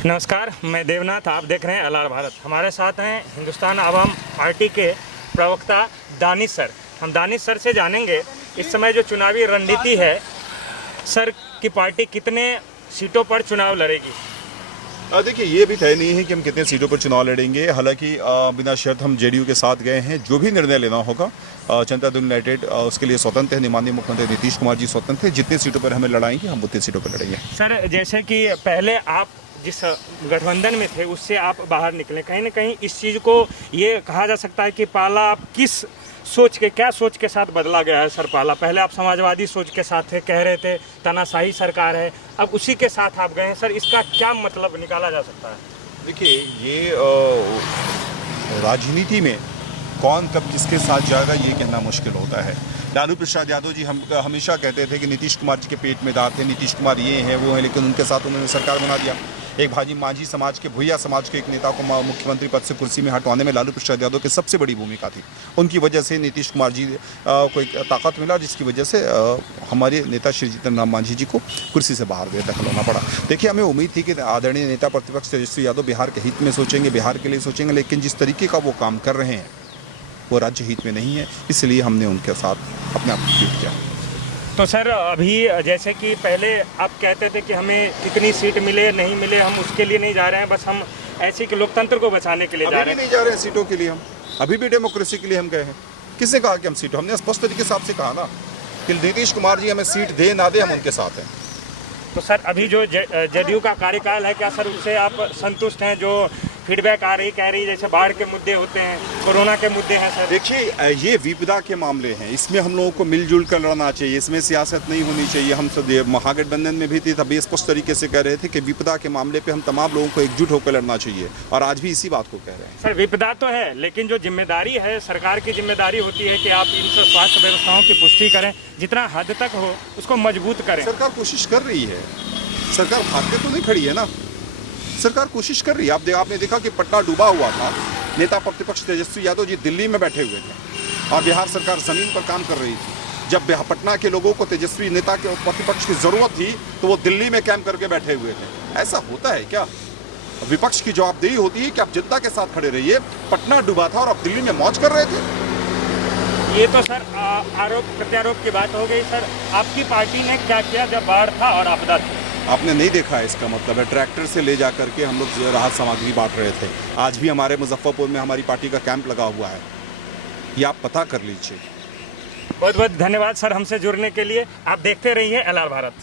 नमस्कार, मैं देवनाथ। आप देख रहे हैं एलआर भारत। हमारे साथ हैं हिंदुस्तान आवाम पार्टी के प्रवक्ता दानिश सर। हम दानिश सर से जानेंगे इस समय जो चुनावी रणनीति है, सर की पार्टी कितने सीटों पर चुनाव लड़ेगी? देखिए, ये भी तय नहीं है कि हम कितने सीटों पर चुनाव लड़ेंगे। हालांकि बिना शर्त हम जेडीयू के साथ गए हैं। जो भी निर्णय लेना होगा जनता दल यूनाइटेड उसके लिए स्वतंत्र है। माननीय मुख्यमंत्री नीतीश कुमार जी स्वतंत्र है। जितनी सीटों पर हमें लड़ाएंगे हम उतनी सीटों पर लड़ेंगे। सर, जैसे कि पहले आप जिस गठबंधन में थे उससे आप बाहर निकले, कहीं ना कहीं इस चीज़ को ये कहा जा सकता है कि पाला आप क्या सोच के साथ बदला गया है? सर, पाला पहले आप समाजवादी सोच के साथ थे, कह रहे थे तानाशाही सरकार है, अब उसी के साथ आप गए हैं। सर, इसका क्या मतलब निकाला जा सकता है? देखिए, ये राजनीति में कौन कब किसके साथ जाएगा ये कहना मुश्किल होता है। लालू प्रसाद यादव जी हम हमेशा कहते थे कि नीतीश कुमार जी के पेट में दांत है, नीतीश कुमार ये हैं वो हैं, लेकिन उनके साथ उन्होंने सरकार बना दिया। एक भाजी मांझी समाज के, भुइया समाज के एक नेता को मुख्यमंत्री पद से कुर्सी में हटवाने में लालू प्रसाद यादव की सबसे बड़ी भूमिका थी। उनकी वजह से नीतीश कुमार जी को एक ताकत मिला, जिसकी वजह से हमारे नेता श्री जीतन राम मांझी जी को कुर्सी से बाहर बेदखल होना पड़ा। देखिए, हमें उम्मीद थी कि आदरणीय नेता प्रतिपक्ष तेजस्वी यादव बिहार के हित में सोचेंगे, बिहार के लिए सोचेंगे, लेकिन जिस तरीके का वो काम कर रहे हैं वो राज्य हित में नहीं है, इसलिए हमने उनके साथ अपने आप को ट्वीट किया। तो सर, अभी जैसे कि पहले आप कहते थे कि हमें कितनी सीट मिले नहीं मिले हम उसके लिए नहीं जा रहे हैं, बस हम ऐसे कि लोकतंत्र को बचाने के लिए जा रहे हैं। नहीं जा रहे हैं सीटों के लिए, हम अभी भी डेमोक्रेसी के लिए हम गए हैं। किसने कहा कि हम सीटों, हमने स्पष्ट तरीके से आपसे कहा ना कि नीतीश कुमार जी हमें सीट दे ना दे, हम उनके साथ हैं। तो सर, अभी जो जदयू का कार्यकाल है, क्या सर उससे आप संतुष्ट हैं? जो फीडबैक आ रही, कह रही जैसे बाढ़ के मुद्दे होते हैं, कोरोना के मुद्दे हैं। सर देखिए, ये विपदा के मामले हैं, इसमें हम लोगों को मिलजुल कर लड़ना चाहिए, इसमें सियासत नहीं होनी चाहिए। हम सब महागठबंधन में भी थे, तभी स्पष्ट तरीके से कह रहे थे कि विपदा के मामले पे हम तमाम लोगों को एकजुट होकर लड़ना चाहिए, और आज भी इसी बात को कह रहे हैं। सर, विपदा तो है, लेकिन जो जिम्मेदारी है, सरकार की जिम्मेदारी होती है कि आप इन स्वास्थ्य व्यवस्थाओं की पुष्टि करें, जितना हद तक हो उसको मजबूत करें। सरकार कोशिश कर रही है, सरकार भाग के तो नहीं खड़ी है ना, सरकार कोशिश कर रही है। आपने देखा कि पटना डूबा हुआ था, नेता प्रतिपक्ष तेजस्वी यादव जी दिल्ली में बैठे हुए थे और बिहार सरकार जमीन पर काम कर रही थी। जब पटना के लोगों को तेजस्वी नेता के प्रतिपक्ष की जरूरत थी तो वो दिल्ली में कैंप करके बैठे हुए थे। ऐसा होता है क्या? विपक्ष की जवाबदेही होती है कि आप जनता के साथ खड़े रहिए। पटना डूबा था और आप दिल्ली में मौज कर रहे थे। ये तो सर आरोप प्रत्यारोप की बात हो गई। सर, आपकी पार्टी ने क्या किया जब बाढ़ था और आपदा थी? आपने नहीं देखा है, इसका मतलब है ट्रैक्टर से ले जा करके हम लोग राहत सामग्री बांट रहे थे। आज भी हमारे मुजफ्फरपुर में हमारी पार्टी का कैंप लगा हुआ है, ये आप पता कर लीजिए। बहुत बहुत धन्यवाद सर हमसे जुड़ने के लिए। आप देखते रहिए एलआर भारत।